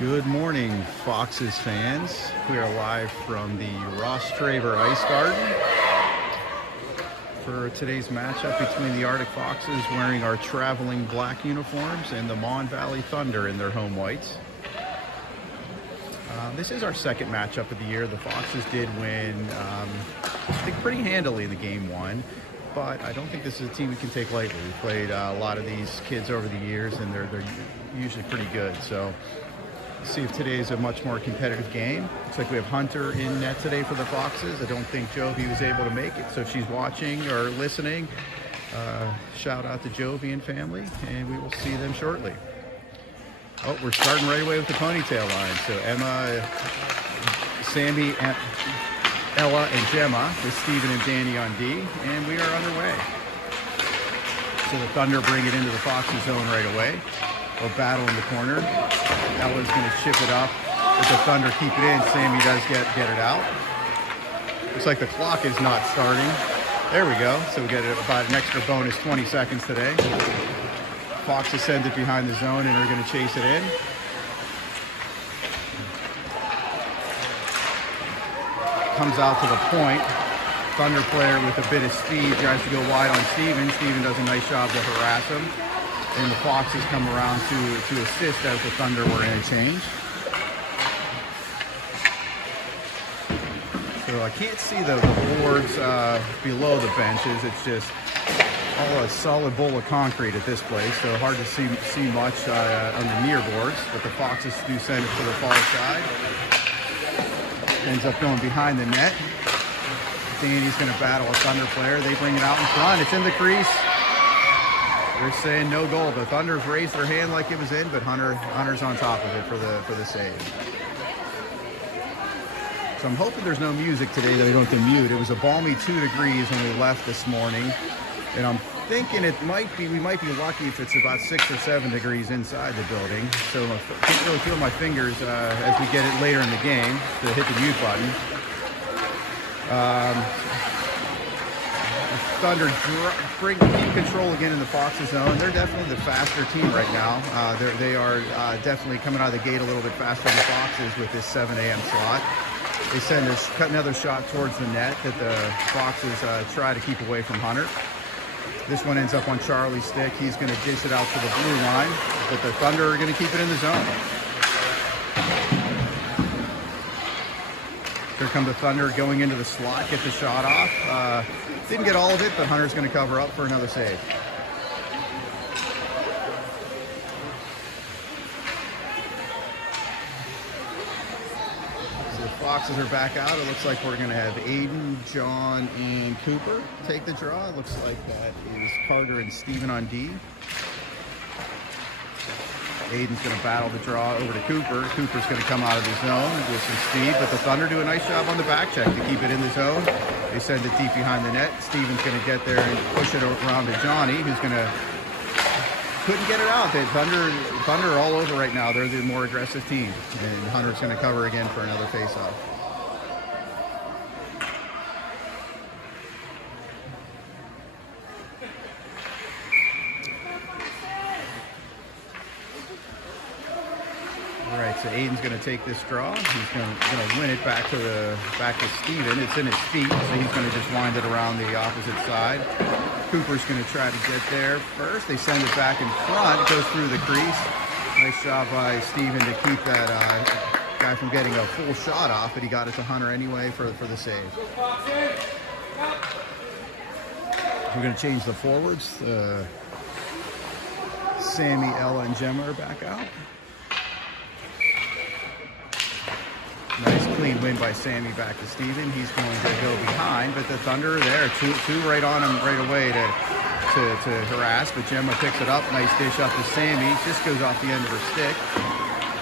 Good morning, Foxes fans. We are live from the Ross Traver Ice Garden for today's matchup between the Arctic Foxes wearing our traveling black uniforms and the Mon Valley Thunder in their home whites. This is our second matchup of the year. The Foxes did win, I think, pretty handily in the game one, but I don't think this is a team we can take lightly. We played a lot of these kids over the years, and they're usually pretty good. So see if today is a much more competitive game. Looks like we have Hunter in net today for the Foxes. I don't think Jovi was able to make it, so if she's watching or listening, shout out to Jovi and family, and we will see them shortly. Oh, we're starting right away with the ponytail line. So Emma, Sammy, Ella, and Gemma with Steven and Danny on D, and we are underway. So the Thunder bring it into the Foxes zone right away. We'll battle in the corner. Ella's going to chip it up. But the Thunder keep it in. Sammy does get it out. Looks like the clock is not starting. There we go. So we get about an extra bonus 20 seconds today. Foxes send it behind the zone and are going to chase it in. Comes out to the point. Thunder player with a bit of speed tries to go wide on Steven. Steven does a nice job to harass him. And the Foxes come around to assist as the Thunder were interchanged. So I can't see the boards below the benches. It's just all a solid bowl of concrete at this place, so hard to see much on the near boards. But the Foxes do send it to the far side. Ends up going behind the net. Danny's going to battle a Thunder player. They bring it out in front. It's in the crease. They're saying no goal. The Thunder's raised their hand like it was in, but Hunter's on top of it for the save. So I'm hoping there's no music today that I don't have to mute. It was a balmy 2 degrees when we left this morning, and I'm thinking we might be lucky if it's about 6 or 7 degrees inside the building. So I can't really feel my fingers as we get it later in the game to hit the mute button. Thunder keep control again in the Foxes zone. They're definitely the faster team right now. They are definitely coming out of the gate a little bit faster than the Foxes with this 7 a.m. slot. They send another shot towards the net that the Foxes try to keep away from Hunter. This one ends up on Charlie's stick. He's going to dish it out to the blue line, but the Thunder are going to keep it in the zone. Here come the Thunder going into the slot, get the shot off. Didn't get all of it, but Hunter's going to cover up for another save. So the Foxes are back out. It looks like we're going to have Aiden, John, and Cooper take the draw. It looks like that is Carter and Steven on D. Aiden's going to battle the draw over to Cooper. Cooper's going to come out of the zone with some speed, but the Thunder do a nice job on the back check to keep it in the zone. They send it deep behind the net. Steven's going to get there and push it around to Johnny, who's couldn't get it out. The Thunder are all over right now. They're the more aggressive team, and Hunter's going to cover again for another faceoff. So Aiden's going to take this draw. He's going to win it back to Steven. It's in his feet, so he's going to just wind it around the opposite side. Cooper's going to try to get there first. They send it back in front. It goes through the crease. Nice job by Steven to keep that guy from getting a full shot off, but he got it to Hunter anyway for the save. We're going to change the forwards. Sammy, Ella, and Gemma are back out. Nice clean win by Sammy back to Steven. He's going to go behind, but the Thunder are there. Two right on him right away to harass, but Gemma picks it up. Nice dish up to Sammy. Just goes off the end of her stick.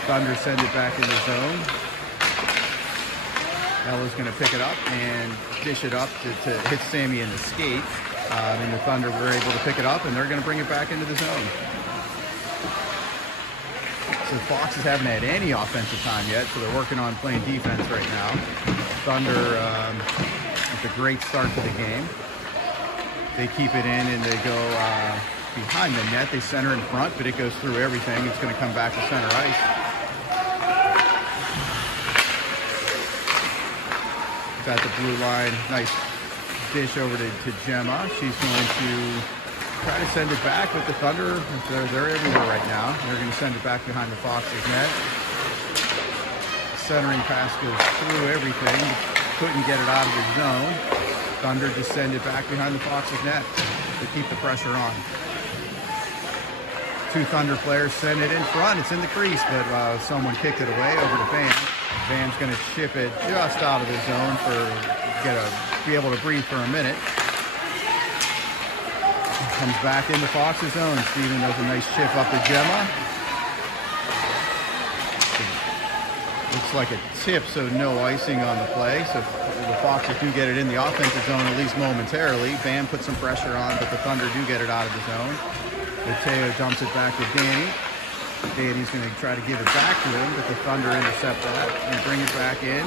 Thunder send it back in the zone. Ella's going to pick it up and dish it up to hit Sammy in the skate. And the Thunder were able to pick it up, and they're going to bring it back into the zone. So the Foxes haven't had any offensive time yet, so they're working on playing defense right now. Thunder with a great start to the game. They keep it in and they go behind the net. They center in front, but it goes through everything. It's going to come back to center ice. at the blue line. Nice dish over to Gemma. She's going to try to send it back with the Thunder. They're everywhere right now. They're going to send it back behind the Foxes net. Centering pass goes through everything. Couldn't get it out of the zone. Thunder just send it back behind the Foxes net to keep the pressure on. Two Thunder players send it in front. It's in the crease, but someone kicked it away over to Bam. Bam's going to ship it just out of the zone be able to breathe for a minute. Comes back into Fox's zone. Steven does a nice chip up to Gemma. Looks like a tip, so no icing on the play. So the Foxes do get it in the offensive zone, at least momentarily. Bam puts some pressure on, but the Thunder do get it out of the zone. Mateo dumps it back to Danny. Danny's going to try to give it back to him, but the Thunder intercept that and bring it back in.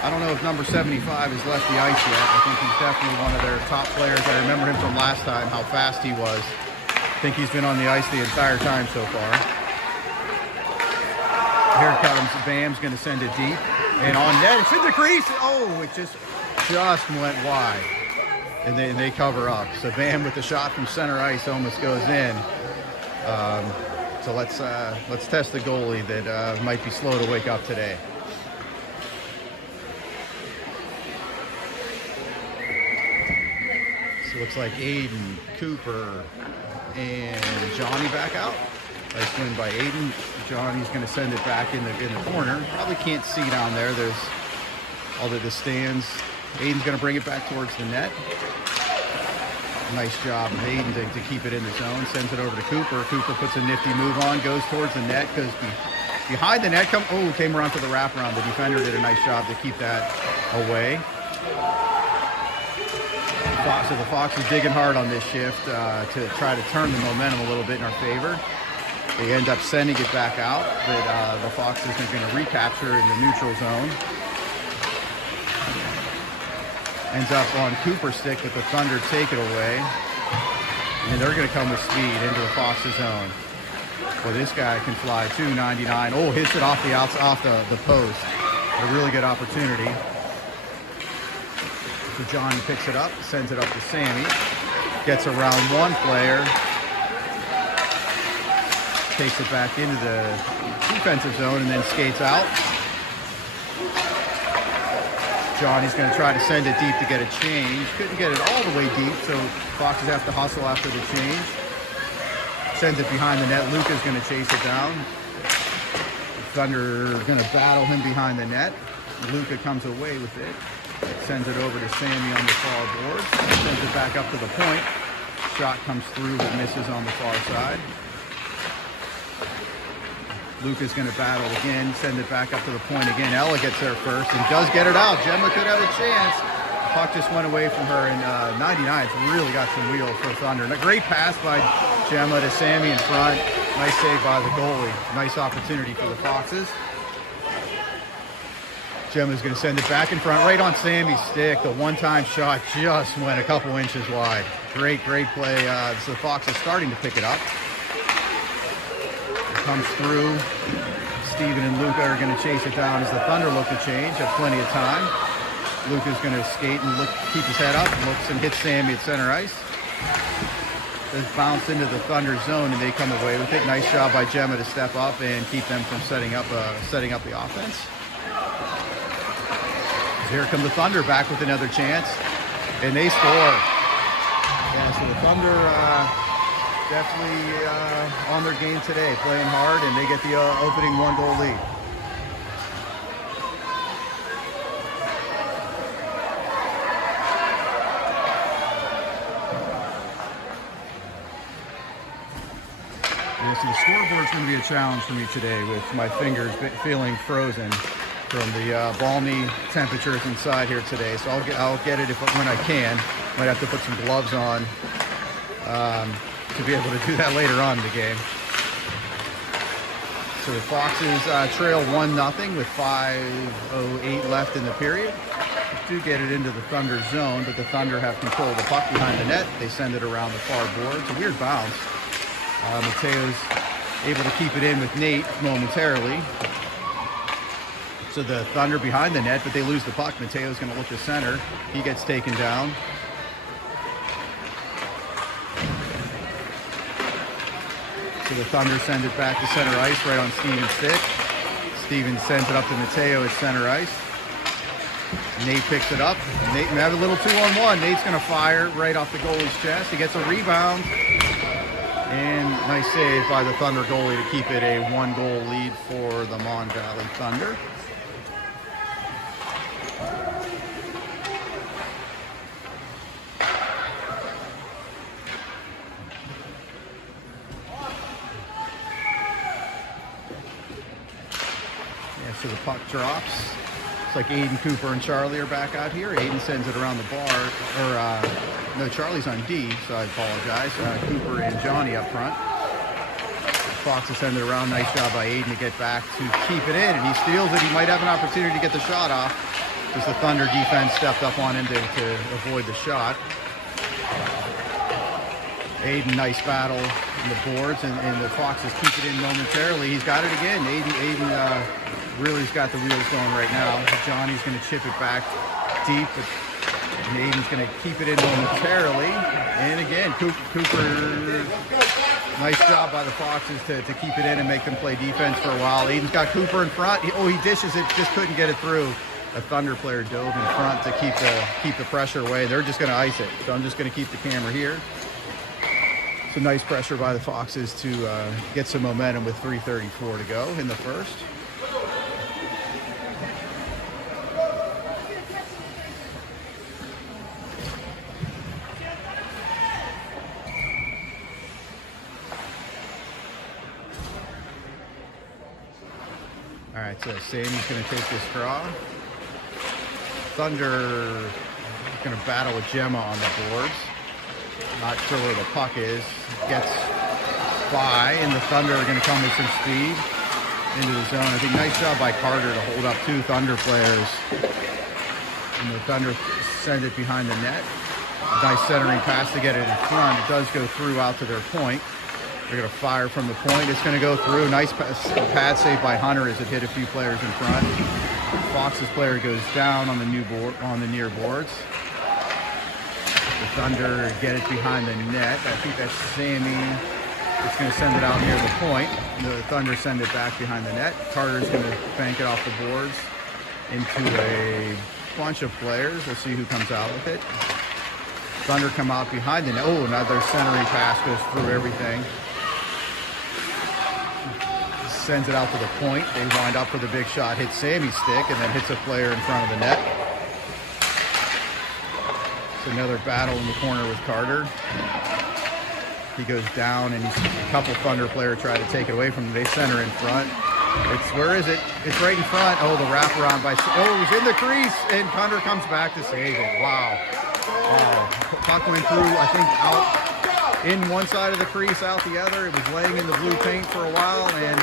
I don't know if number 75 has left the ice yet. I think he's definitely one of their top players. I remember him from last time, how fast he was. I think he's been on the ice the entire time so far. Here it comes. Bam's going to send it deep. And on net, it's in the crease. Oh, it just went wide. And they cover up. So Bam with the shot from center ice almost goes in. So let's test the goalie that might be slow to wake up today. So it looks like Aiden, Cooper, and Johnny back out. Nice win by Aiden. Johnny's going to send it back in the corner. Probably can't see down there. There's all the stands. Aiden's going to bring it back towards the net. Nice job of Aiden to keep it in the zone. Sends it over to Cooper. Cooper puts a nifty move on. Goes towards the net. Goes behind the net. Came around for the wraparound. The defender did a nice job to keep that away. So the Fox is digging hard on this shift to try to turn the momentum a little bit in our favor. They end up sending it back out, but the Foxes are going to recapture in the neutral zone. Ends up on Cooper's stick, but the Thunder take it away. And they're going to come with speed into the Foxes zone. Well, this guy can fly too, 99. Oh, hits it off the post. A really good opportunity. So Johnny picks it up, sends it up to Sammy. Gets around one player. Takes it back into the defensive zone and then skates out. Johnny's going to try to send it deep to get a change. Couldn't get it all the way deep, so Foxes have to hustle after the change. Sends it behind the net. Luca's going to chase it down. Thunder going to battle him behind the net. Luca comes away with it. Sends it over to Sammy on the far board. Sends it back up to the point. Shot comes through but misses on the far side. Luca's going to battle again, send it back up to the point again. Ella gets there first and does get it out. Gemma could have a chance. The puck just went away from her, and 99's really got some wheels for Thunder. And a great pass by Gemma to Sammy in front. Nice save by the goalie. Nice opportunity for the Foxes. Gemma's going to send it back in front, right on Sammy's stick. The one-time shot just went a couple inches wide. Great play. So the Foxes starting to pick it up. Comes through. Steven and Luca are going to chase it down as the Thunder look to change. Have plenty of time. Luca's going to skate and keep his head up. Looks and hits Sammy at center ice. Just bounce into the Thunder zone and they come away with it. Nice job by Gemma to step up and keep them from setting up the offense. Here come the Thunder back with another chance, and they score. Yeah, so the Thunder definitely on their game today, playing hard, and they get the opening 1-goal lead. Yeah, so the scoreboard's going to be a challenge for me today with my fingers feeling frozen from the balmy temperatures inside here today. So I'll get it when I can. Might have to put some gloves on to be able to do that later on in the game. So the Foxes trail 1-0 with 5:08 left in the period. Do get it into the Thunder zone, but the Thunder have control of the puck behind the net. They send it around the far board. It's a weird bounce. Mateo's able to keep it in with Nate momentarily. So the Thunder behind the net, but they lose the puck. Mateo's going to look to center. He gets taken down. So the Thunder send it back to center ice right on Steven's stick. Steven sends it up to Mateo at center ice. Nate picks it up. Nate have a little 2-on-1. Nate's going to fire right off the goalie's chest. He gets a rebound. And nice save by the Thunder goalie to keep it a 1-goal lead for the Mon Valley Thunder. So the puck drops. It's like Aiden, Cooper, and Charlie are back out here. Aiden sends it around the bar. No, Charlie's on D, so I apologize. Cooper and Johnny up front. Foxes send it around. Nice job by Aiden to get back to keep it in. And he steals it. He might have an opportunity to get the shot off because the Thunder defense stepped up on him to avoid the shot. Aiden, nice battle in the boards, and the Foxes keep it in momentarily. He's got it again. Aiden really's got the wheels going right now. Johnny's going to chip it back deep, but Aiden's going to keep it in momentarily. And again, Cooper, nice job by the Foxes to keep it in and make them play defense for a while. Aiden's got Cooper in front. He dishes it, just couldn't get it through. A Thunder player dove in front to keep the pressure away. They're just going to ice it. So I'm just going to keep the camera here. So nice pressure by the Foxes to get some momentum with 3:34 to go in the first. All right, so Sammy's going to take this draw. Thunder going to battle with Gemma on the boards. Not sure where the puck is. Gets by, and the Thunder are going to come with some speed into the zone. I think nice job by Carter to hold up 2 Thunder players. And the Thunder send it behind the net. Nice centering pass to get it in front. It does go through out to their point. They're going to fire from the point. It's going to go through. Nice pad save by Hunter as it hit a few players in front. Fox's player goes down on the near boards. The Thunder get it behind the net. I think that's Sammy. It's going to send it out near the point. The Thunder send it back behind the net. Carter's going to bank it off the boards into a bunch of players. We'll see who comes out with it. Thunder come out behind the net. Oh, another centering pass goes through everything. Sends it out to the point. They wind up for the big shot, hits Sammy's stick, and then hits a player in front of the net. It's another battle in the corner with Carter. He goes down, and a couple Thunder players try to take it away from him. They center in front. Where is it? It's right in front. Oh, the wraparound by... Oh, it was in the crease, and Thunder comes back to save it. Wow. Puck went through, I think, out in one side of the crease, out the other. It was laying in the blue paint for a while, and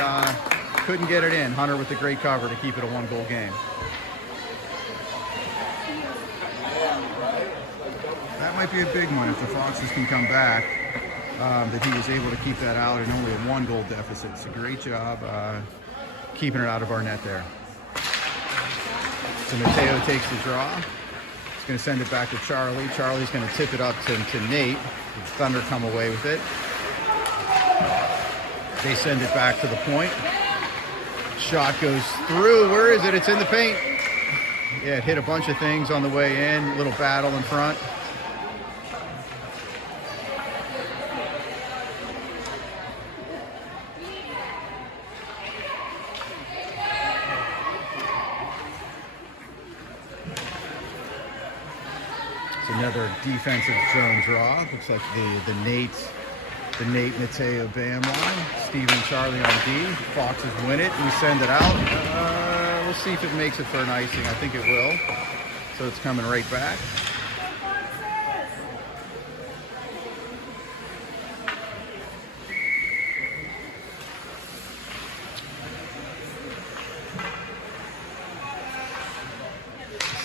couldn't get it in. Hunter with the great cover to keep it a 1-goal game. That might be a big one if the Foxes can come back, that he was able to keep that out and only a 1-goal deficit. It's a great job keeping it out of our net there. So Mateo takes the draw. He's going to send it back to Charlie. Charlie's going to tip it up to Nate. The Thunder come away with it. They send it back to the point. Shot goes through. Where is it? It's in the paint. Yeah, it hit a bunch of things on the way in. Little battle in front. Another defensive zone draw. Looks like the Nate Mateo Bam line. Steven Charlie on D. Foxes win it. We send it out. We'll see if it makes it for an icing. I think it will. So it's coming right back.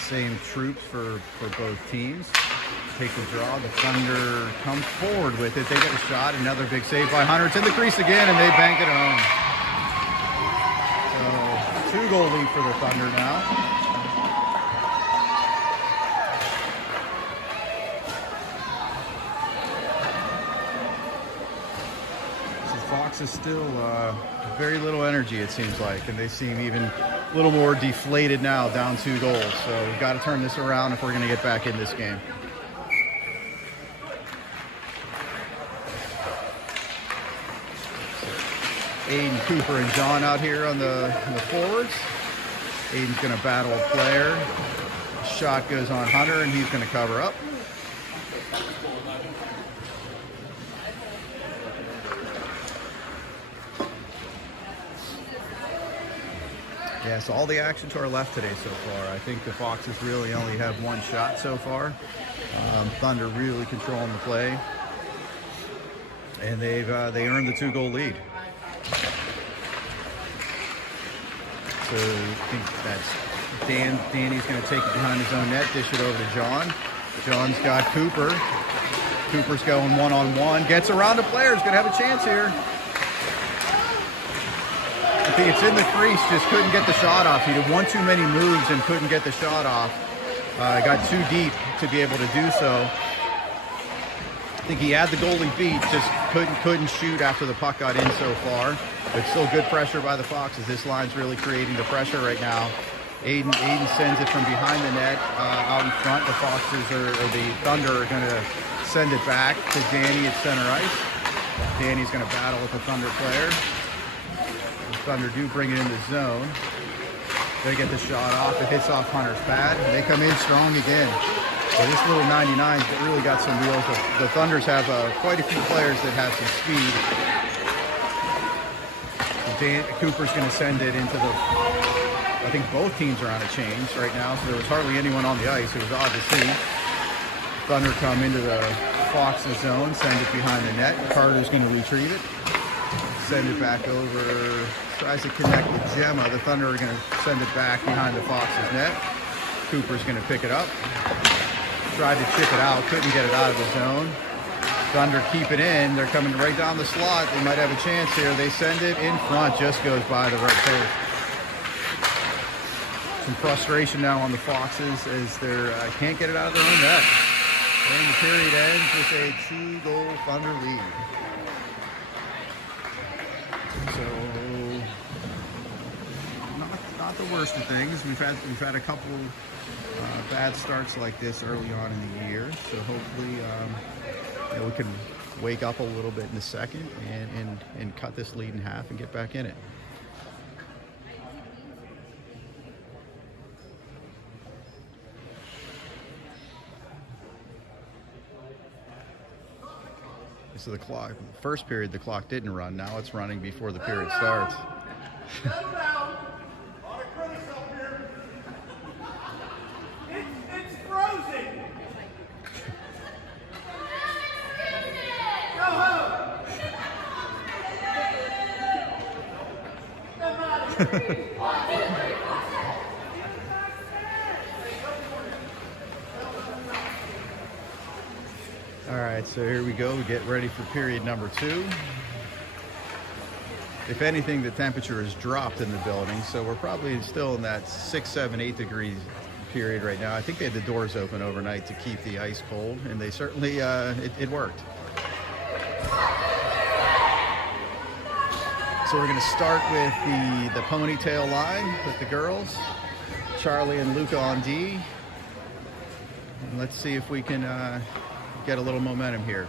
Same troops for both teams. Take the draw. The Thunder come forward with it. They get a shot. Another big save by Hunter. It's in the crease again, and they bank it home. So 2-goal lead for the Thunder now. So Fox is still very little energy, it seems like, and they seem even a little more deflated now, down 2 goals. So we've got to turn this around if we're going to get back in this game. Aiden, Cooper, and John out here on the forwards. Aiden's going to battle a player. Shot goes on Hunter, and he's going to cover up. Yeah, so all the action to our left today so far. I think the Foxes really only have 1 shot so far. Thunder really controlling the play. And they earned the 2-goal lead. So I think that's Danny's going to take it behind his own net, dish it over to John. John's got Cooper. Cooper's going one-on-one, gets around the player, he's going to have a chance here. I think it's in the crease, just couldn't get the shot off. He did one too many moves and couldn't get the shot off. Got too deep to be able to do so. I think he had the goalie beat, just couldn't shoot after the puck got in so far. But still good pressure by the Foxes. This line's really creating the pressure right now. Aiden sends it from behind the net out in front. The Foxes or the Thunder are going to send it back to Danny at center ice. Danny's going to battle with the Thunder player. The Thunder do bring it in the zone. They get the shot off. It hits off Hunter's pad. And they come in strong again. So this little 99's really got some wheels. The Thunders have quite a few players that have some speed. Cooper's going to send it into the... I think both teams are on a change right now, so there was hardly anyone on the ice. It was odd to see. Thunder come into the Fox's zone, send it behind the net. Carter's going to retrieve it. Send it back over. Tries to connect with Gemma. The Thunder are going to send it back behind the Fox's net. Cooper's going to pick it up. Tried to chip it out. Couldn't get it out of the zone. Thunder keep it in. They're coming right down the slot. They might have a chance here. They send it in front. Just goes by the right post. Some frustration now on the Foxes as they can't get it out of their own net. And the period ends with a 2-goal Thunder lead. So not the worst of things. We've had a couple bad starts like this early on in the year. So hopefully we can wake up a little bit in the second and cut this lead in half and get back in it. So the clock, first period, the clock didn't run. Now it's running before the period starts. It's frozen. Go home. All right, so here we go. We get ready for period number 2. If anything, the temperature has dropped in the building, so we're probably still in that 6, 7, 8 degrees period right now. I think they had the doors open overnight to keep the ice cold, and they certainly, it worked. So we're going to start with the ponytail line with the girls. Charlie and Luca on D. And let's see if we can get a little momentum here.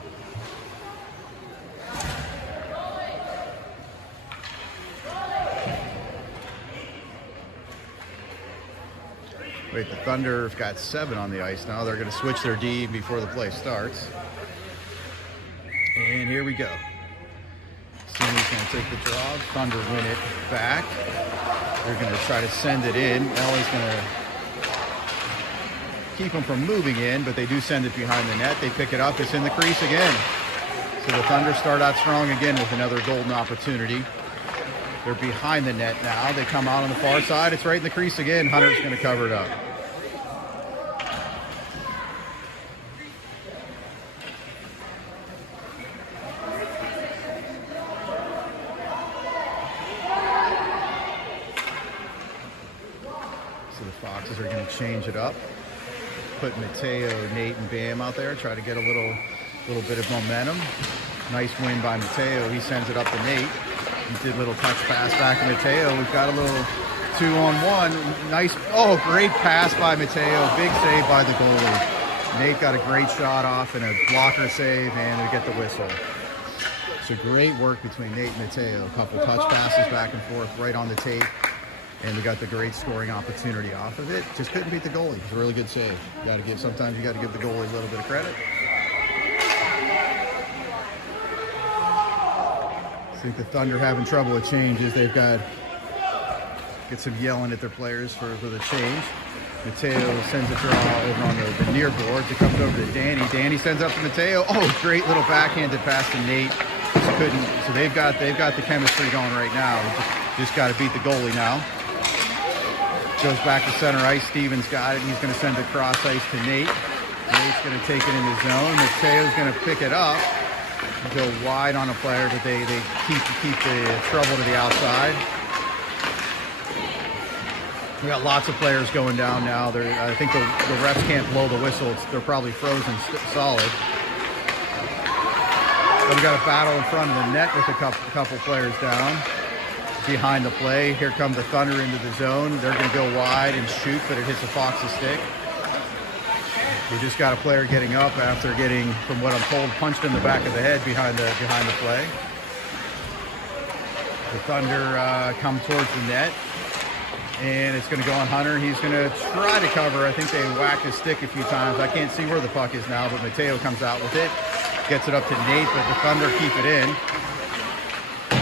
Wait, the Thunder have got 7 on the ice now. They're going to switch their D before the play starts. And here we go. Sunny's going to take the draw. Thunder win it back. They're going to try to send it in. Ellie's going to keep them from moving in, but they do send it behind the net. They pick it up. It's in the crease again. So the Thunder start out strong again with another golden opportunity. They're behind the net now. They come out on the far side. It's right in the crease again. Hunter's going to cover it up. So the Foxes are going to change it up. Put Mateo, Nate, and Bam out there. Try to get a little bit of momentum. Nice win by Mateo. He sends it up to Nate. He did a little touch pass back to Mateo. We've got a little 2-on-1. Nice. Oh, great pass by Mateo. Big save by the goalie. Nate got a great shot off and a blocker save, and we get the whistle. So great work between Nate and Mateo. A couple touch passes back and forth right on the tape. And we got the great scoring opportunity off of it. Just couldn't beat the goalie. It was a really good save. Sometimes you got to give the goalie a little bit of credit. I think the Thunder having trouble with changes. They've got get some yelling at their players for the change. Mateo sends a draw over on the near boards. It comes over to Danny. Danny sends up to Mateo. Oh, great little backhanded pass to Nate. So they've got the chemistry going right now. Just got to beat the goalie now. Goes back to center ice. Stevens got it. He's going to send it cross ice to Nate. Nate's going to take it in the zone. Mateo's going to pick it up. Go wide on a player, but they keep the trouble to the outside. We got lots of players going down now. I think the refs can't blow the whistle. They're probably frozen solid. But we got a battle in front of the net with a couple players down. Behind the play, here come the Thunder into the zone. They're going to go wide and shoot, but it hits the Fox's stick. We just got a player getting up after getting, from what I'm told, punched in the back of the head behind the play. The Thunder come towards the net, and it's going to go on Hunter. He's going to try to cover. I think they whacked his stick a few times. I can't see where the puck is now, but Mateo comes out with it, gets it up to Nate, but the Thunder keep it in.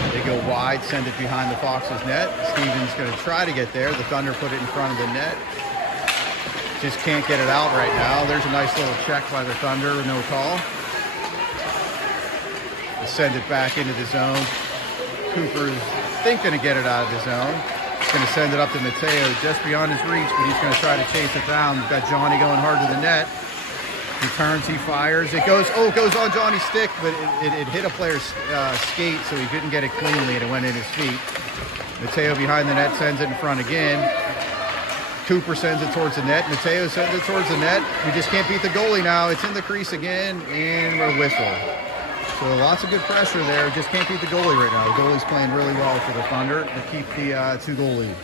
They go wide, send it behind the Fox's net. Stevens going to try to get there. The Thunder put it in front of the net. Just can't get it out right now. There's a nice little check by the Thunder with no call. They send it back into the zone. Cooper's thinking to get it out of the zone. He's going to send it up to Mateo just beyond his reach, but he's going to try to chase it down. We've got Johnny going hard to the net. He turns, he fires. It goes on Johnny's stick, but it hit a player's skate, so he didn't get it cleanly, and it went in his feet. Mateo behind the net sends it in front again. Cooper sends it towards the net. Mateo sends it towards the net. We just can't beat the goalie now. It's in the crease again, and we're whistle. So lots of good pressure there. Just can't beat the goalie right now. The goalie's playing really well for the Thunder to keep the 2-goal lead.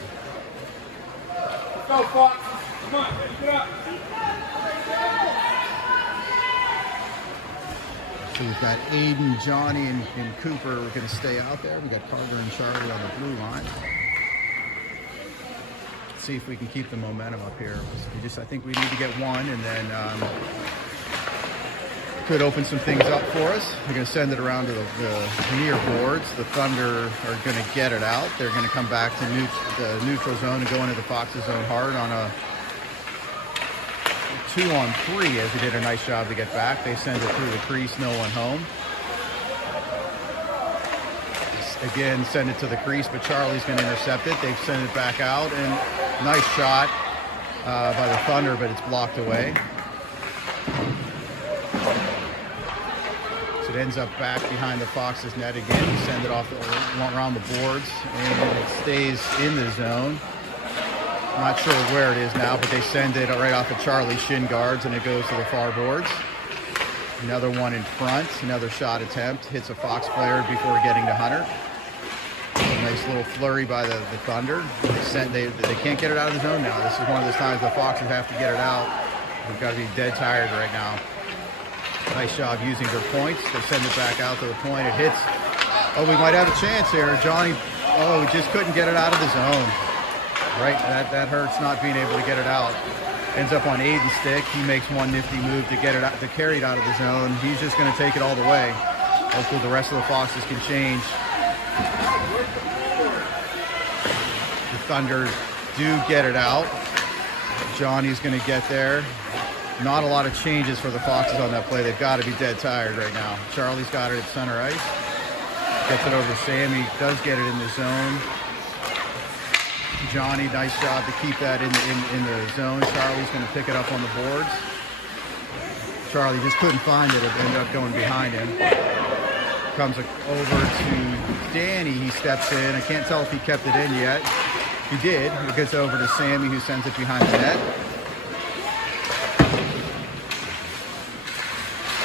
Let's go, Fox. Come on, get up. So we've got Aiden, Johnny, and Cooper. We're going to stay out there. We've got Carter and Charlie on the blue line. Let's see if we can keep the momentum up here. I think we need to get one, and then could open some things up for us. We're going to send it around to the near boards. The Thunder are going to get it out. They're going to come back to the neutral zone and go into the Fox's zone hard on a 2-on-3, as we did a nice job to get back. They send it through the crease, no one home. Again, send it to the crease, but Charlie's going to intercept it. They've sent it back out, and nice shot by the Thunder, but it's blocked away. So it ends up back behind the Fox's net again. We send it off around the boards, and it stays in the zone. Not sure where it is now, but they send it right off of Charlie's shin guards, and it goes to the far boards. Another one in front, another shot attempt. Hits a Fox player before getting to Hunter. A nice little flurry by the Thunder. They can't get it out of the zone now. This is one of those times the Foxes have to get it out. We've got to be dead tired right now. Nice job using their points. They send it back out to the point. It hits. Oh, we might have a chance here. Johnny, we just couldn't get it out of the zone. Right, that hurts not being able to get it out. Ends up on Aiden's stick. He makes one nifty move to get it out, to carry it out of the zone. He's just going to take it all the way. Hopefully the rest of the Foxes can change. The Thunder do get it out. Johnny's going to get there. Not a lot of changes for the Foxes on that play. They've got to be dead tired right now. Charlie's got it at center ice. Gets it over to Sam. He does get it in the zone. Johnny, nice job to keep that in the zone. Charlie's going to pick it up on the boards. Charlie just couldn't find it. It ended up going behind him. Comes over to Danny. He steps in. I can't tell if he kept it in yet. He did. It gets over to Sammy, who sends it behind the net.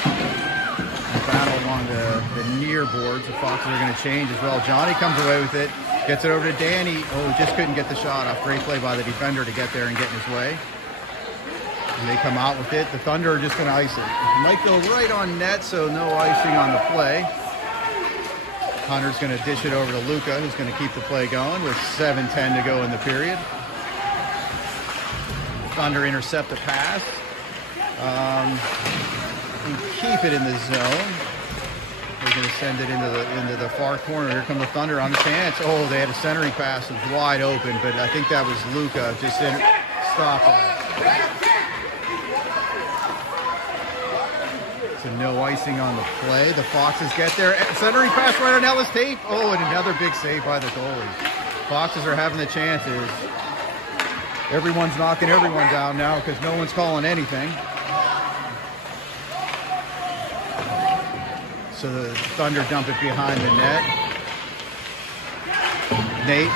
And battle along the near boards. The Foxes are going to change as well. Johnny comes away with it. Gets it over to Danny. Oh, just couldn't get the shot off. Great play by the defender to get there and get in his way. And they come out with it. The Thunder are just going to ice it. It might go right on net, so no icing on the play. Hunter's going to dish it over to Luca, who's going to keep the play going with 7:10 to go in the period. Thunder intercept the pass. And keep it in the zone. They're going to send it into the far corner. Here come the Thunder on the chance. Oh, they had a centering pass that was wide open, but I think that was Luca just in stop that. So no icing on the play. The Foxes get there. Centering pass right on Ellis Tate. Oh, and another big save by the goalies. Foxes are having the chances. Everyone's knocking everyone down now because no one's calling anything. So the Thunder dump it behind the net. Nate,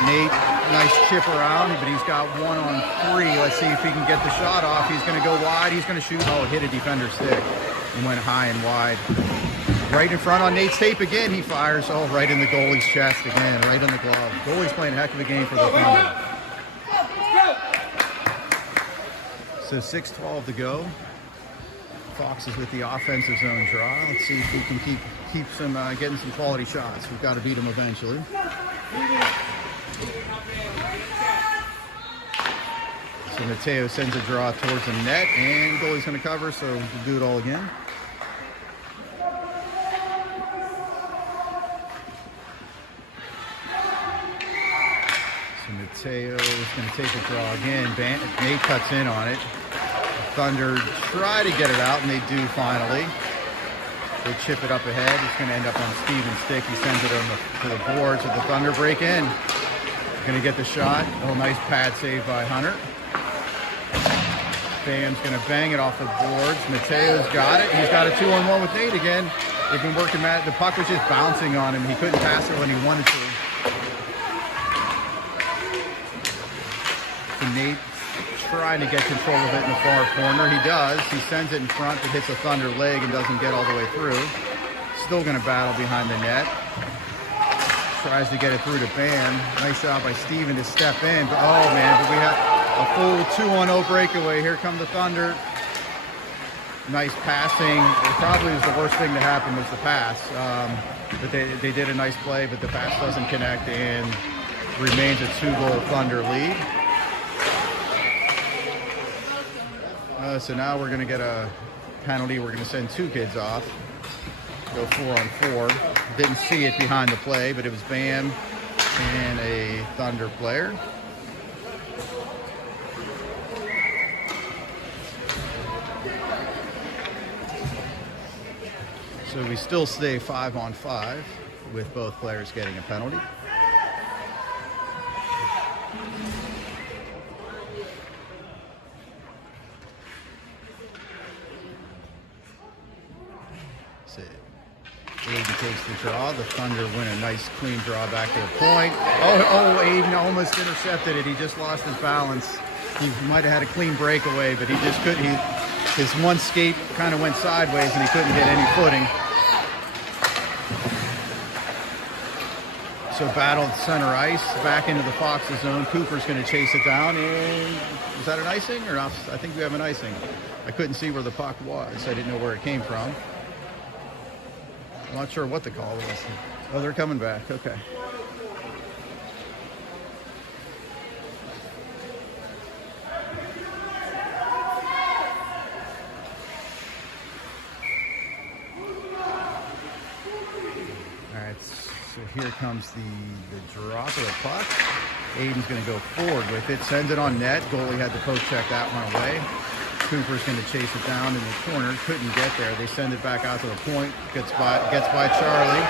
nice chip around, but he's got 1-on-3. Let's see if he can get the shot off. He's going to go wide. He's going to shoot. Oh, hit a defender's stick. He went high and wide. Right in front on Nate's tape again. He fires. Oh, right in the goalie's chest again. Right on the glove. Goalie's playing a heck of a game for the Thunder. So 6:12 to go. Foxes with the offensive zone draw. Let's see if we can keep some getting some quality shots. We've got to beat them eventually. So Mateo sends a draw towards the net, and goalie's going to cover, so we'll do it all again. So Mateo is going to take a draw again. Nate cuts in on it. Thunder try to get it out, and they do finally. They chip it up ahead. It's going to end up on Steven's stick. He sends it to the boards. So the Thunder break in. Going to get the shot. Oh, nice pad save by Hunter. Bam's going to bang it off the boards. Mateo's got it. He's got a 2-on-1 with Nate again. They've been working that. The puck was just bouncing on him. He couldn't pass it when he wanted to. So Nate trying to get control of it in the far corner. He does. He sends it in front, but hits a Thunder leg and doesn't get all the way through. Still going to battle behind the net. Tries to get it through to Bam. Nice shot by Steven to step in. But, oh, man, but we have a full 2-on-0 breakaway. Here come the Thunder. Nice passing. It probably was the worst thing to happen was the pass. But they did a nice play, but the pass doesn't connect and remains a 2-goal Thunder lead. So now we're going to get a penalty. We're going to send 2 kids off. Go 4-on-4. Didn't see it behind the play, but it was Bam and a Thunder player. So we still stay 5-on-5 with both players getting a penalty. Aiden takes the draw. The Thunder win a nice clean draw back to the point. Oh, Aiden almost intercepted it. He just lost his balance. He might have had a clean breakaway, but he just couldn't. His one skate kind of went sideways and he couldn't get any footing. So battled center ice, back into the Foxes zone. Cooper's going to chase it down. And was that an icing or not? I think we have an icing. I couldn't see where the puck was. I didn't know where it came from. I'm not sure what the call was. Oh, they're coming back. Okay. All right, so here comes the drop of the puck. Aiden's going to go forward with it. Sends it on net. Goalie had to poke check that one away. Cooper's going to chase it down in the corner. Couldn't get there. They send it back out to the point. Gets by Charlie.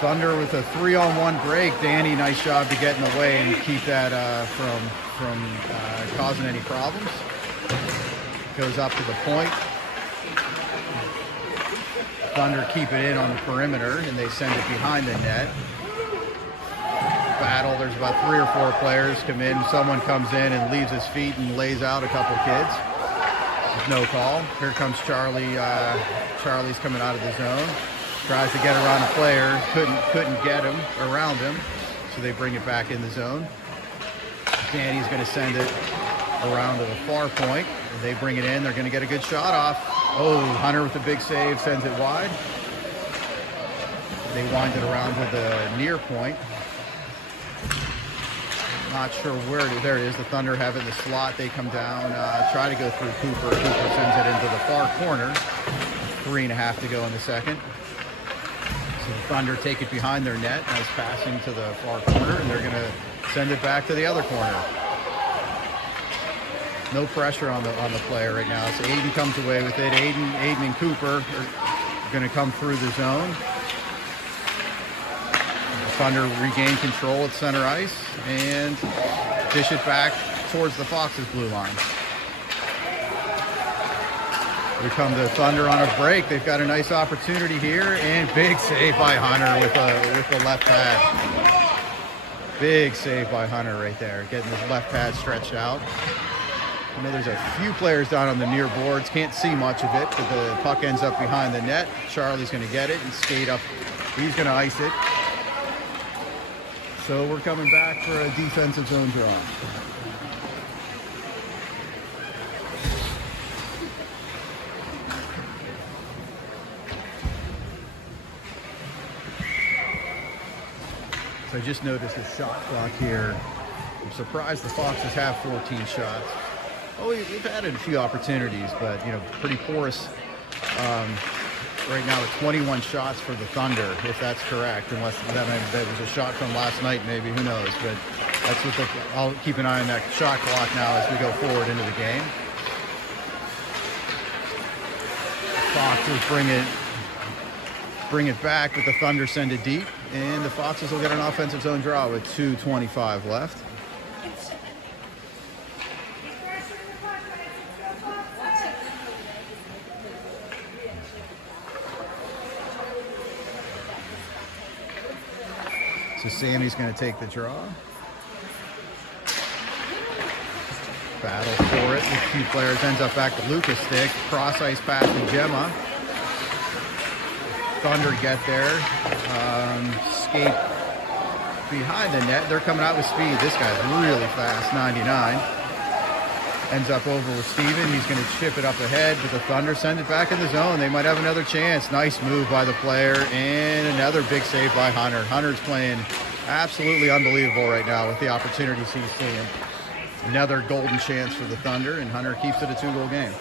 Thunder with a 3-on-1 break. Danny, nice job to get in the way and keep that from causing any problems. Goes up to the point. Thunder keep it in on the perimeter, and they send it behind the net. battle. There's about 3 or 4 players come in. Someone comes in and leaves his feet and lays out a couple kids. There's no call. Here comes Charlie. Charlie's coming out of the zone. Tries to get around a player. Couldn't get him around him. So they bring it back in the zone. Danny's going to send it around to the far point. They bring it in. They're going to get a good shot off. Oh, Hunter with a big save sends it wide. They wind it around to the near point. Not sure where it is. There it is. The Thunder have it in the slot. They come down, try to go through Cooper. Cooper sends it into the far corner. 3.5 to go in the second. So the Thunder take it behind their net. Nice passing to the far corner, and they're going to send it back to the other corner. No pressure on the player right now. So Aiden comes away with it. Aiden and Cooper are going to come through the zone. The Thunder regain control at center ice and dish it back towards the Foxes' blue line. Here come the Thunder on a break. They've got a nice opportunity here, and big save by Hunter with the left pad. Big save by Hunter right there, getting his left pad stretched out. I know there's a few players down on the near boards. Can't see much of it, but the puck ends up behind the net. Charlie's going to get it and skate up. He's going to ice it. So we're coming back for a defensive zone draw. So I just noticed the shot clock here. I'm surprised the Foxes have 14 shots. Oh, we've had a few opportunities, but, pretty porous. Right now, it's 21 shots for the Thunder, if that's correct, unless that was a shot from last night, maybe, who knows. But that's what I'll keep an eye on that shot clock now as we go forward into the game. Foxes bring it back, but the Thunder send it deep, and the Foxes will get an offensive zone draw with 2:25 left. So Sammy's going to take the draw. Battle for it with 2 players. Ends up back to Lucas Stick. Cross ice pass to Gemma. Thunder get there. Skate behind the net. They're coming out with speed. This guy's really fast, 99. Ends up over with Steven. He's going to chip it up ahead, but the Thunder send it back in the zone. They might have another chance. Nice move by the player, and another big save by Hunter. Hunter's playing absolutely unbelievable right now with the opportunities he's seeing. Another golden chance for the Thunder, and Hunter keeps it a 2-goal game.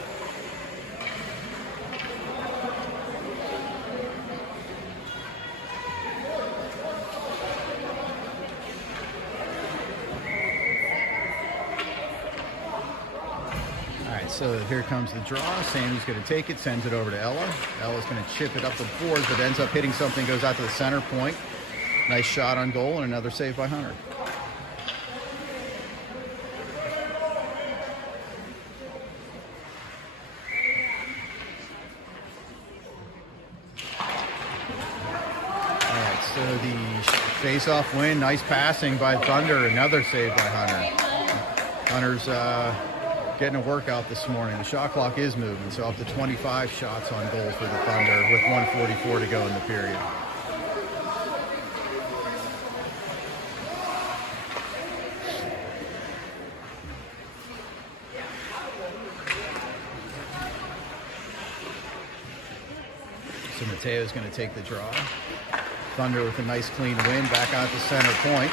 So here comes the draw. Sammy's going to take it, sends it over to Ella. Ella's going to chip it up the boards, but ends up hitting something, goes out to the center point. Nice shot on goal, and another save by Hunter. All right, so the face-off win. Nice passing by Thunder. Another save by Hunter. Hunter's getting a workout this morning. The shot clock is moving, so up to 25 shots on goal for the Thunder with 1:44 to go in the period. So Mateo's going to take the draw. Thunder with a nice clean win back out to center point.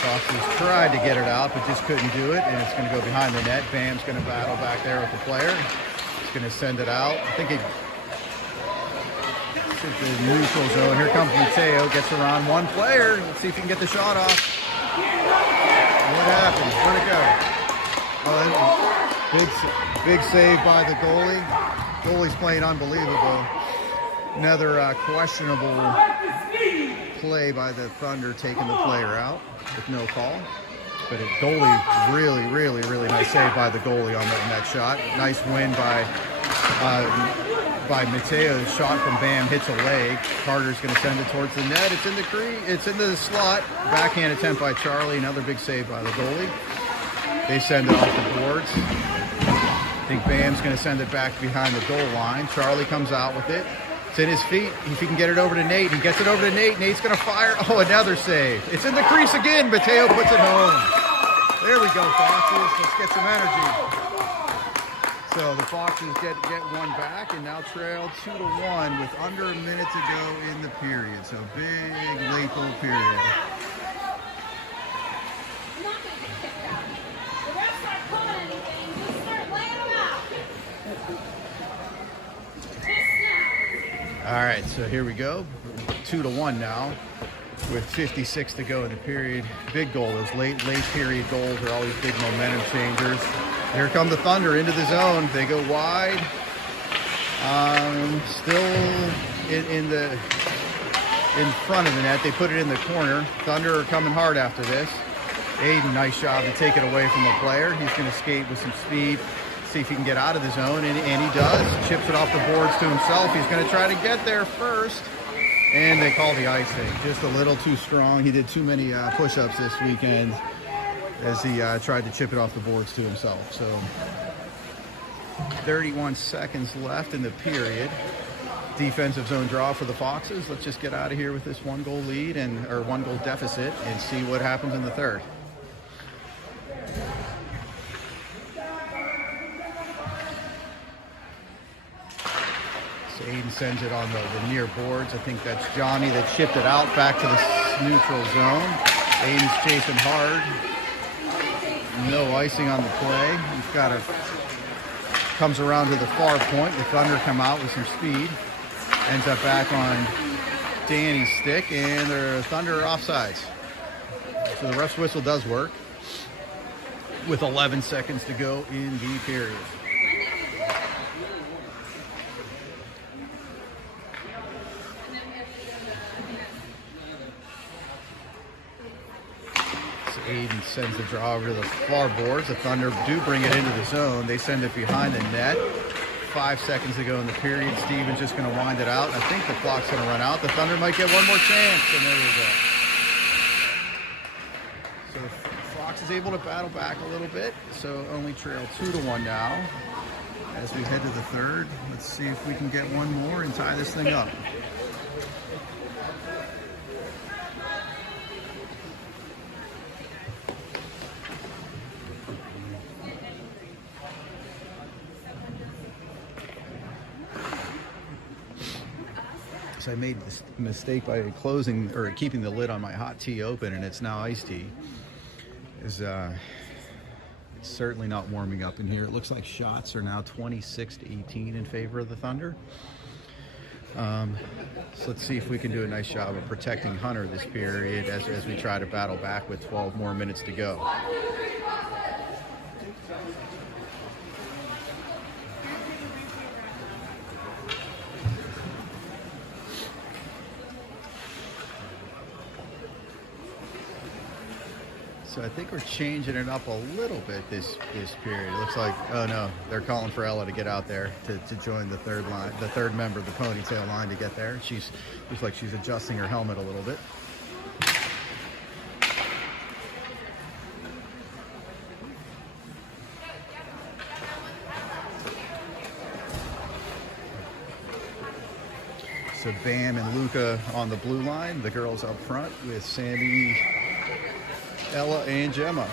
Foxes tried to get it out, but just couldn't do it, and it's going to go behind the net. Bam's going to battle back there with the player. He's going to send it out. I think it's the neutral zone. Here comes Mateo, gets around one player. Let's see if he can get the shot off. What happened? Where'd it go? Oh, big save by the goalie. Goalie's playing unbelievable. Another questionable play by the Thunder, taking the player out with no call. But a goalie, really nice save by the goalie on that shot. Nice win by by Mateo. Shot from Bam hits a leg. Carter's going to send it towards the net. It's in the it's in the slot. Backhand attempt by Charlie. Another big save by the goalie. They send it off the boards. I think Bam's going to send it back behind the goal line. Charlie comes out with it. It's in his feet. If he can get it over to Nate, he gets it over to Nate. Nate's going to fire. Oh, another save. It's in the crease again. Mateo puts it home. There we go, Foxes. Let's get some energy. So the Foxes get one back and now trail 2-1 with under a minute to go in the period. So big late goal period. All right, so here we go. 2-1 now with 56 to go in the period. Big goal. Those late period goals are always big momentum changers. Here come the Thunder into the zone. They go wide. Still in front of the net. They put it in the corner. Thunder are coming hard after this. Aiden, nice job to take it away from the player. He's going to skate with some speed. See if he can get out of the zone, and he does. Chips it off the boards to himself. He's going to try to get there first, and they call the icing. Just a little too strong. He did too many push-ups this weekend as he tried to chip it off the boards to himself. So 31 seconds left in the period. Defensive zone draw for the Foxes. Let's just get out of here with this one-goal lead or one-goal deficit and see what happens in the third. Aiden sends it on the near boards. I think that's Johnny that chipped it out back to the neutral zone. Aiden's chasing hard. No icing on the play. He's got comes around to the far point. The Thunder come out with some speed. Ends up back on Danny's stick, and the Thunder are offsides. So the ref's whistle does work with 11 seconds to go in the period. Aiden sends the draw over to the far boards. The Thunder do bring it into the zone. They send it behind the net. 5 seconds to go in the period. Steven's just going to wind it out. I think the clock's going to run out. The Thunder might get one more chance, and there you go. So the Fox is able to battle back a little bit. So only trail 2-1 now. As we head to the third, let's see if we can get one more and tie this thing up. So I made this mistake by closing or keeping the lid on my hot tea open, and it's now iced tea. It's certainly not warming up in here. It looks like shots are now 26-18 in favor of the Thunder. So let's see if we can do a nice job of protecting Hunter this period as we try to battle back with 12 more minutes to go. So I think we're changing it up a little bit this period. It looks like, oh no, they're calling for Ella to get out there to join the third line, the third member of the ponytail line to get there. Looks like she's adjusting her helmet a little bit. So Bam and Luca on the blue line, the girls up front with Sandy, Ella, and Gemma.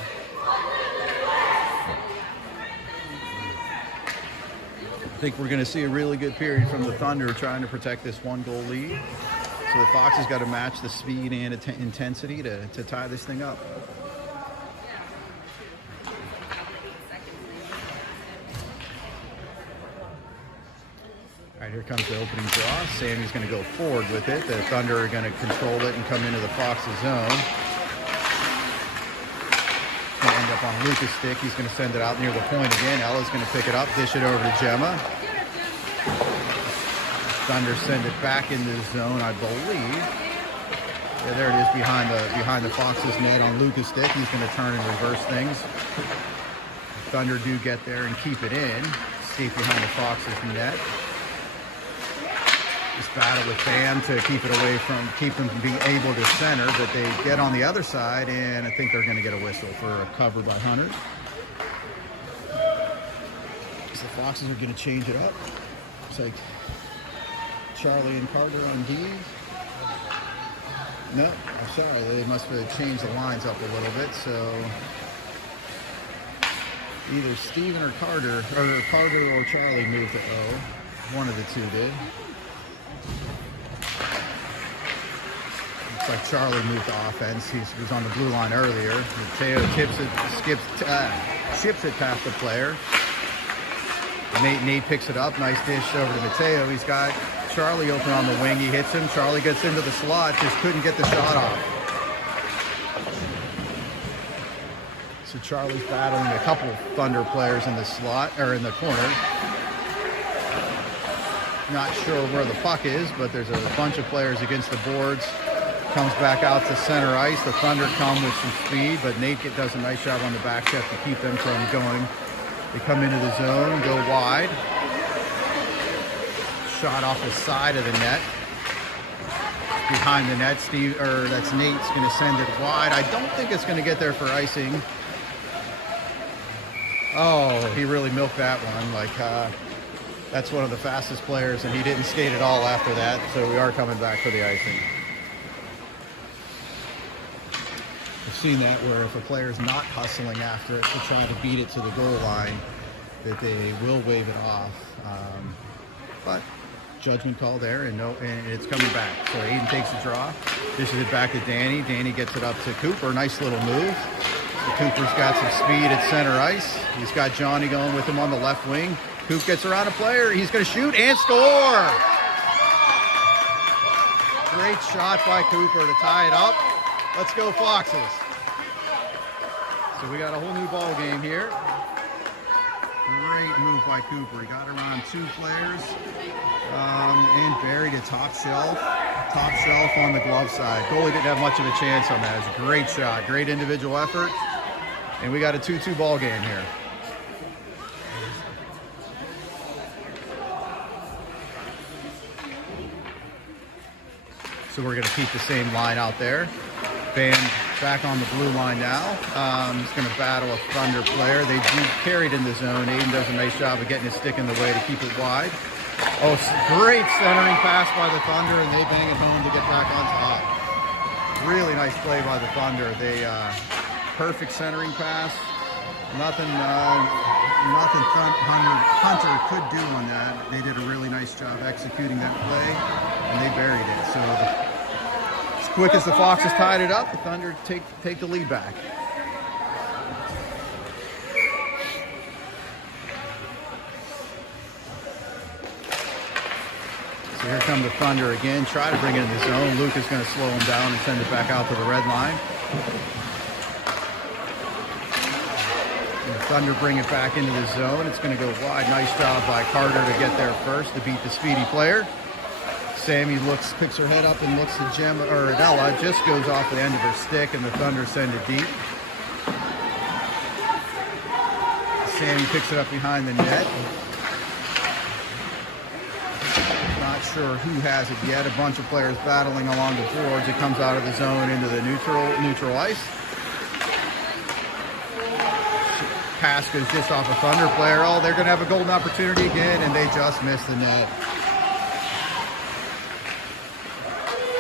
I think we're going to see a really good period from the Thunder trying to protect this one-goal lead. So the Fox has got to match the speed and intensity to tie this thing up. All right, here comes the opening draw. Sammy's going to go forward with it. The Thunder are going to control it and come into the Fox's zone. End up on Luca's stick. He's going to send it out near the point again. Ella's going to pick it up, dish it over to Gemma. Thunder send it back in the zone, I believe. Yeah, there it is behind the Fox's net on Luca's stick. He's going to turn and reverse things. Thunder do get there and keep it in. Skate behind the Fox's net. This battle with Bam to keep him from being able to center, but they get on the other side, and I think they're going to get a whistle for a cover by Hunter. So the Foxes are going to change it up. It's like Charlie and Carter on D. No, I'm sorry, they must have changed the lines up a little bit, so either Steven or Carter or Charlie moved to O. One of the two did. Looks like Charlie moved to offense. He was on the blue line earlier. Mateo ships it past the player. Nate picks it up. Nice dish over to Mateo. He's got Charlie open on the wing. He hits him. Charlie gets into the slot. Just couldn't get the shot off. So Charlie's battling a couple Thunder players in the slot, or in the corner. Not sure where the puck is, but there's a bunch of players against the boards. Comes back out to center ice. The Thunder come with some speed, but Nate does a nice job on the back check to keep them from going. They come into the zone, go wide. Shot off the side of the net. Behind the net, that's Nate's going to send it wide. I don't think it's going to get there for icing. Oh, he really milked that one. That's one of the fastest players, and he didn't skate at all after that, so we are coming back for the icing. I've seen that where if a player's not hustling after it to try to beat it to the goal line, that they will wave it off. But judgment call there, and it's coming back. So Aiden takes the draw, dishes it back to Danny. Danny gets it up to Cooper. Nice little move. So Cooper's got some speed at center ice. He's got Johnny going with him on the left wing. Coop gets around a player. He's going to shoot and score. Great shot by Cooper to tie it up. Let's go Foxes. So we got a whole new ball game here. Great move by Cooper. He got around two players and buried a top shelf on the glove side. Goalie didn't have much of a chance on that. It was a great shot, great individual effort. And we got a 2-2 ball game here. So we're going to keep the same line out there. Bam back on the blue line now. He's going to battle a Thunder player. They do carried in the zone. Aiden does a nice job of getting his stick in the way to keep it wide. Oh, great centering pass by the Thunder, and they bang it home to get back on top. Really nice play by the Thunder. They perfect centering pass. Nothing Hunter could do on that. They did a really nice job executing that play, and they buried it. So as quick as the Foxes tied it up, the Thunder take the lead back. So here come the Thunder again. Try to bring it in the zone. Luke is going to slow him down and send it back out to the red line. Thunder bring it back into the zone. It's going to go wide. Nice job by Carter to get there first to beat the speedy player. Sammy picks her head up and looks at Ella. Just goes off the end of her stick, and the Thunder send it deep. Sammy picks it up behind the net. Not sure who has it yet. A bunch of players battling along the boards. It comes out of the zone into the neutral ice. Pass goes just off a Thunder player. Oh, they're going to have a golden opportunity again, and they just missed the net.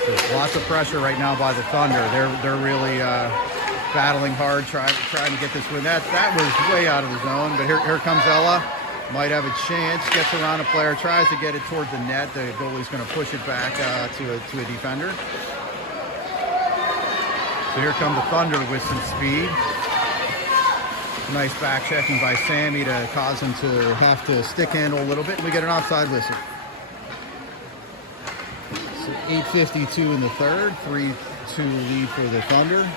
So lots of pressure right now by the Thunder. They're really battling hard, trying to get this win. That was way out of the zone, but here comes Ella. Might have a chance. Gets around a player, tries to get it towards the net. The goalie's going to push it back to a defender. So here come the Thunder with some speed. Nice back checking by Sammy to cause him to have to stick handle a little bit, and we get an offside whistle. So 8:52 in the third, 3-2 lead for the Thunder.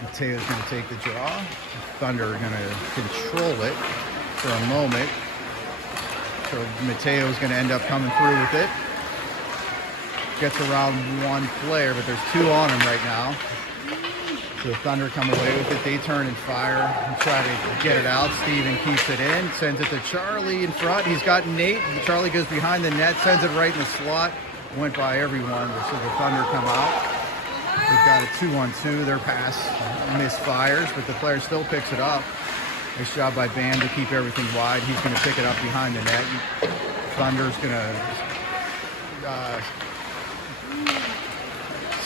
Mateo's going to take the draw. Thunder are going to control it for a moment. So Mateo's going to end up coming through with it. Gets around one player, but there's two on him right now. So the Thunder come away with it. They turn and fire and try to get it out. Steven keeps it in, sends it to Charlie in front. He's got Nate. Charlie goes behind the net, sends it right in the slot. Went by everyone, so the Thunder come out. We've got a 2-on-2. Their pass misfires, but the player still picks it up. Nice job by Bam to keep everything wide. He's going to pick it up behind the net. Thunder's going to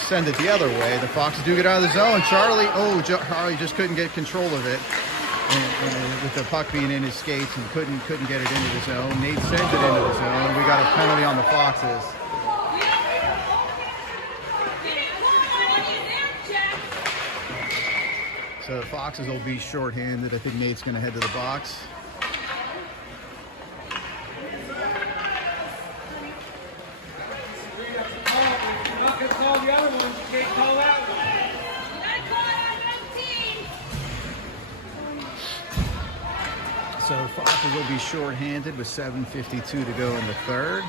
send it the other way. The Foxes do get out of the zone. Charlie just couldn't get control of it. And with the puck being in his skates and couldn't get it into the zone. Nate sends it into the zone. We got a penalty on the Foxes. So the Foxes will be shorthanded. I think Nate's going to head to the box. So the Foxes will be shorthanded with 7:52 to go in the third.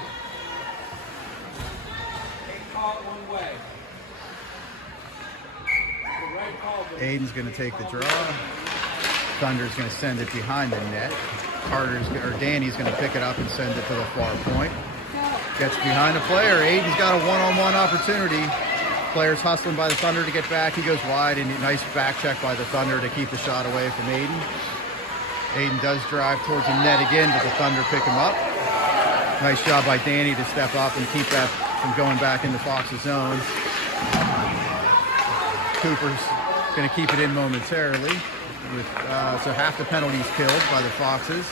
Aiden's going to take the draw. Thunder's going to send it behind the net. Danny's going to pick it up and send it to the far point. Gets behind the player. Aiden's got a one-on-one opportunity. Player's hustling by the Thunder to get back. He goes wide, and a nice back check by the Thunder to keep the shot away from Aiden. Aiden does drive towards the net again, but the Thunder pick him up. Nice job by Danny to step up and keep that from going back into Fox's zone. Cooper's going to keep it in momentarily. So half the penalties killed by the Foxes.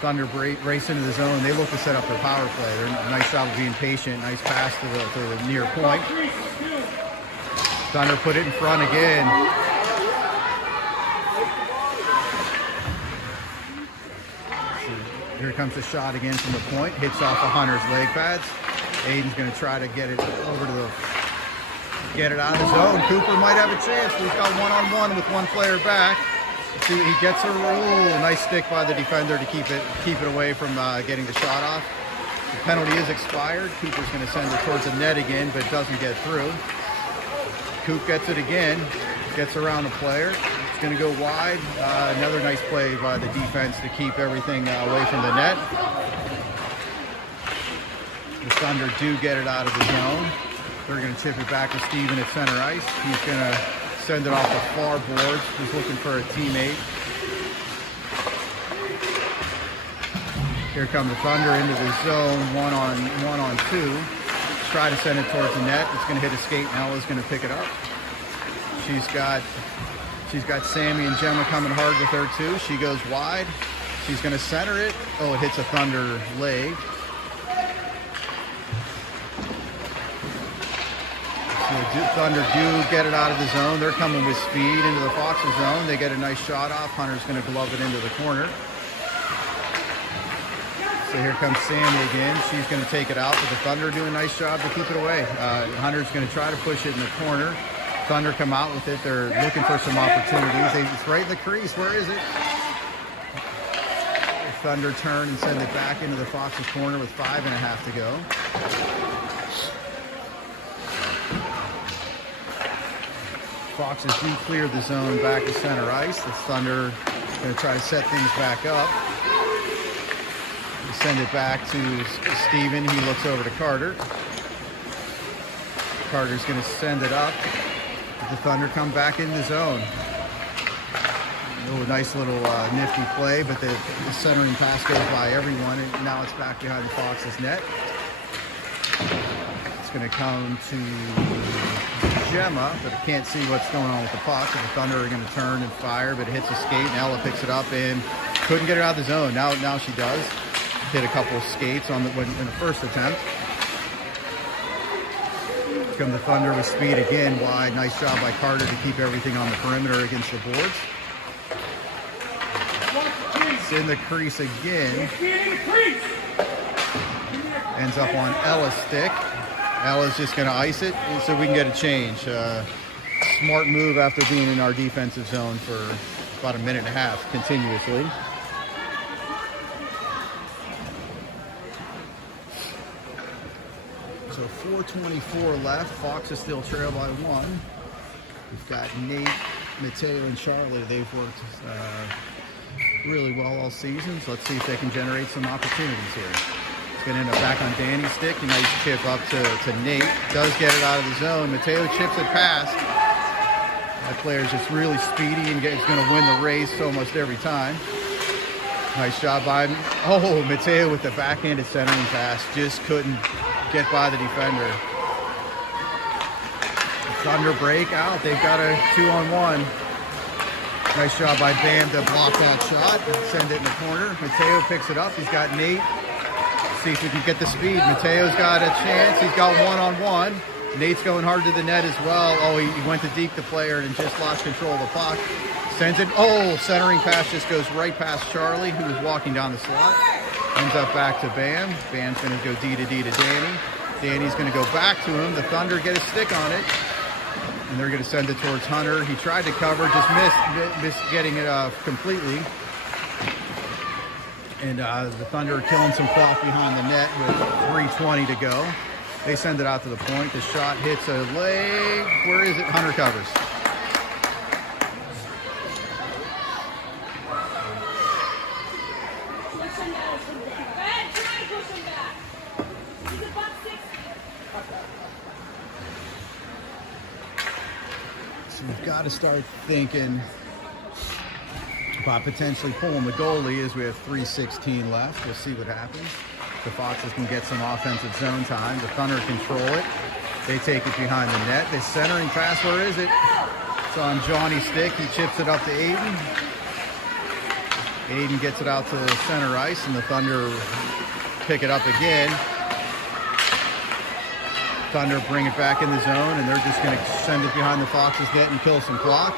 Thunder race into the zone. They look to set up their power play. They're a nice job of being patient. Nice pass to the near point. Thunder put it in front again. So here comes the shot again from the point. Hits off the Hunter's leg pads. Aiden's going to try to get it over to get it out of the zone. Cooper might have a chance. He's got one-on-one with one player back. He gets a nice stick by the defender to keep it away from getting the shot off. The penalty is expired. Cooper's going to send it towards the net again, but doesn't get through. Coop gets it again, gets around the player. It's going to go wide. Another nice play by the defense to keep everything away from the net. The Thunder do get it out of the zone. They're going to tip it back to Steven at center ice. He's going to send it off the far boards. He's looking for a teammate. Here come the Thunder into the zone, one on two. Try to send it towards the net. It's going to hit a skate, and Ella's going to pick it up. She's got Sammy and Gemma coming hard with her too. She goes wide. She's going to center it. Oh, it hits a Thunder leg. Thunder do get it out of the zone. They're coming with speed into the Foxes zone. They get a nice shot off. Hunter's going to glove it into the corner. So here comes Sammy again. She's going to take it out, but the Thunder do a nice job to keep it away. Hunter's going to try to push it in the corner. Thunder come out with it. They're looking for some opportunities. It's right in the crease. Where is it? The Thunder turn and send it back into the Foxes corner with 5.5 to go. Foxes do clear the zone back to center ice. The Thunder going to try to set things back up. They send it back to Steven. He looks over to Carter. Carter's going to send it up. The Thunder come back in the zone. Oh, nice little nifty play, but the centering pass goes by everyone, and now it's back behind the Foxes net. It's going to come to Gemma, but I can't see what's going on with the puck. So the Thunder are going to turn and fire, but it hits a skate, and Ella picks it up and couldn't get it out of the zone. Now she does. Hit a couple of skates in the first attempt. Here come the Thunder with speed again, wide. Nice job by Carter to keep everything on the perimeter against the boards. It's in the crease again. Ends up on Ella's stick. Ella's just going to ice it so we can get a change. Smart move after being in our defensive zone for about a minute and a half continuously. So 4:24 left. Foxes still trail by 1. We've got Nate, Mateo, and Charlie. They've worked really well all season, so let's see if they can generate some opportunities here. It's going to end up back on Danny's stick. A nice chip up to Nate. Does get it out of the zone. Mateo chips it past. That player's just really speedy and is going to win the race almost every time. Nice job by him. Oh, Mateo with the backhanded centering pass. Just couldn't get by the defender. Thunder break out. They've got a 2-on-1. Nice job by Bam to block that shot and send it in the corner. Mateo picks it up. He's got Nate. See if we can get the speed. Mateo's got a chance. He's got 1-on-1. Nate's going hard to the net as well. Oh, he went to deke the player and just lost control of the puck. Sends it. Oh, centering pass just goes right past Charlie, who was walking down the slot. Ends up back to Bam. Bam's going to go D to Danny. Danny's going to go back to him. The Thunder get a stick on it. And they're going to send it towards Hunter. He tried to cover, just missed getting it completely. And the Thunder are killing some clock behind the net with 3:20 to go. They send it out to the point. The shot hits a leg. Where is it? Hunter covers. So we've got to start thinking about potentially pulling the goalie as we have 3:16 left. We'll see what happens. The Foxes can get some offensive zone time. The Thunder control it. They take it behind the net. This centering pass, where is it? It's on Johnny's stick. He chips it up to Aiden. Aiden gets it out to center ice, and the Thunder pick it up again. Thunder bring it back in the zone, and they're just going to send it behind the Foxes' net and kill some clock.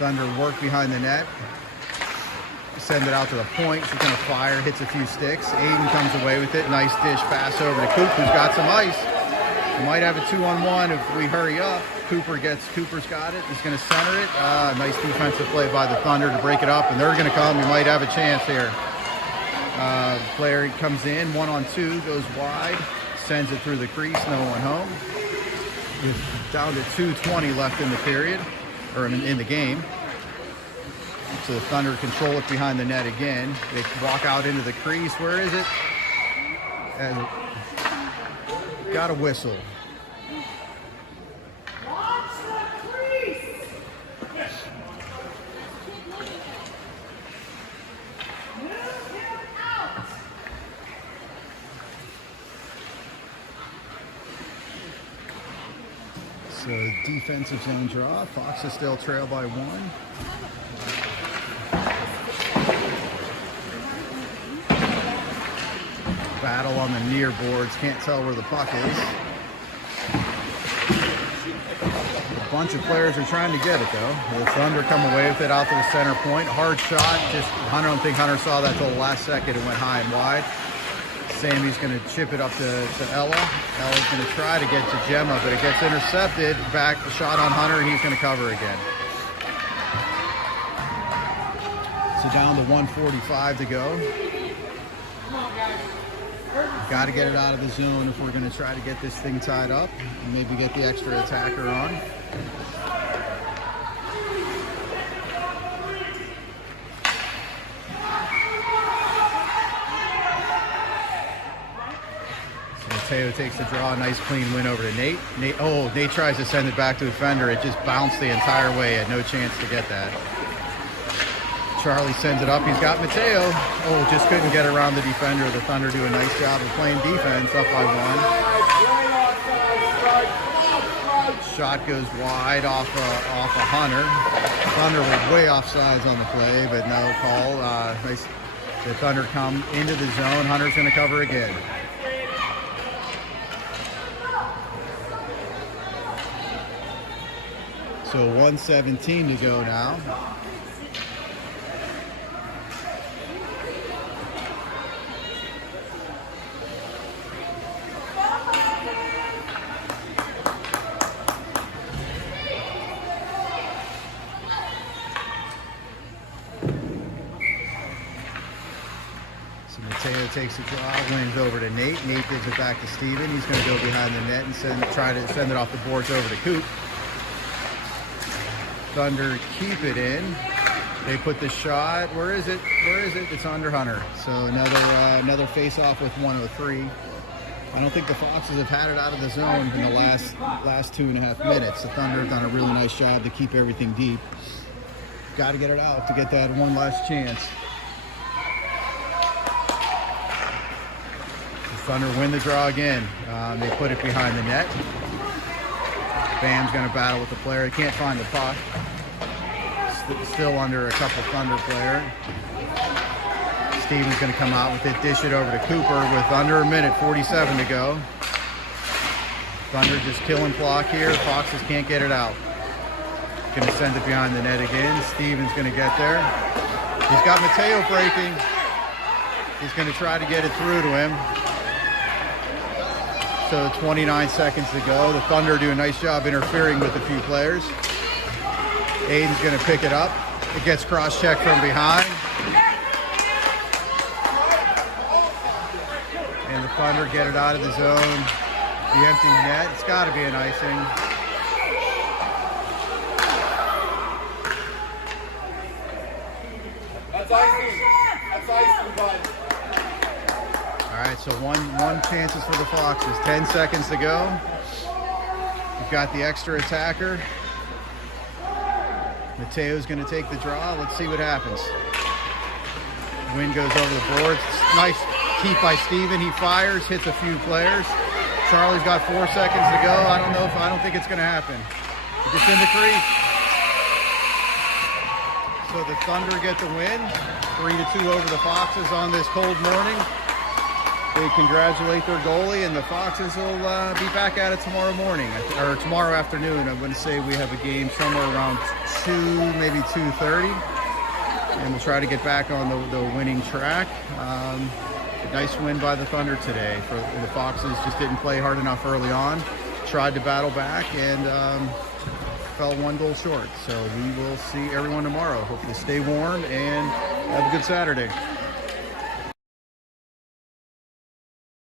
Thunder work behind the net. Send it out to the point. She's going to fire, hits a few sticks. Aiden comes away with it. Nice dish pass over to Coop, who's got some ice. We might have a 2-on-1 if we hurry up. Cooper's got it. He's going to center it. Nice defensive play by the Thunder to break it up, and they're going to come. We might have a chance here. Player comes in, 1-on-2, goes wide, sends it through the crease, no one home. We're down to 2:20 left in the period, or in the game. So the Thunder control it behind the net again. They walk out into the crease. Where is it? And got a whistle. So defensive zone draw. Foxes still trail by 1. Battle on the near boards. Can't tell where the puck is. A bunch of players are trying to get it though. The Thunder come away with it out to the center point. Hard shot. Just I don't think Hunter saw that till the last second. It went high and wide. Sammy's going to chip it up to Ella. Ella's going to try to get to Gemma, but it gets intercepted. Back shot on Hunter. He's going to cover again. So down to 1:45 to go. Got to get it out of the zone if we're going to try to get this thing tied up and maybe get the extra attacker on. So Mateo takes the draw, nice clean win over to Nate. Nate tries to send it back to the defender. It just bounced the entire way. Had no chance to get that. Charlie sends it up. He's got Mateo. Oh, just couldn't get around the defender. The Thunder do a nice job of playing defense, up by 1. Shot goes wide off of Hunter. Thunder was way offsides on the play, but no call. Nice. The Thunder come into the zone. Hunter's going to cover again. So 1:17 to go now. takes the draw, wins over to Nate. Nate gives it back to Steven. He's going to go behind the net and try to send it off the boards over to Coop. Thunder keep it in. They put the shot. Where is it? Where is it? It's under Hunter. So another face-off with 1:03. I don't think the Foxes have had it out of the zone in the last 2.5 minutes. The Thunder have done a really nice job to keep everything deep. Got to get it out to get that one last chance. The Thunder win the draw again. They put it behind the net. Bam's going to battle with the player. He can't find the puck. Still under a couple Thunder player. Steven's going to come out with it, dish it over to Cooper with under a minute, 47 to go. Thunder just killing clock here. Foxes can't get it out. Going to send it behind the net again. Steven's going to get there. He's got Mateo breaking. He's going to try to get it through to him. So 29 seconds to go. The Thunder do a nice job interfering with a few players. Aiden's going to pick it up. It gets cross-checked from behind. And the Thunder get it out of the zone. The empty net. It's got to be an icing. That's icing. That's icing, bud. All right, so one chances for the Foxes. 10 seconds to go. You've got the extra attacker. Mateo's going to take the draw. Let's see what happens. Wind goes over the boards. Nice keep by Steven. He fires, hits a few players. Charlie's got 4 seconds to go. I don't think it's going to happen. It gets in the crease. So the Thunder get the win. 3-2 over the Foxes on this cold morning. They congratulate their goalie, and the Foxes will be back at it tomorrow morning, or tomorrow afternoon. I'm going to say we have a game somewhere around 2, maybe 2:30, and we'll try to get back on the winning track. Nice win by the Thunder today. For the Foxes just didn't play hard enough early on, tried to battle back, and fell 1 goal short. So we will see everyone tomorrow. Hopefully stay warm and have a good Saturday.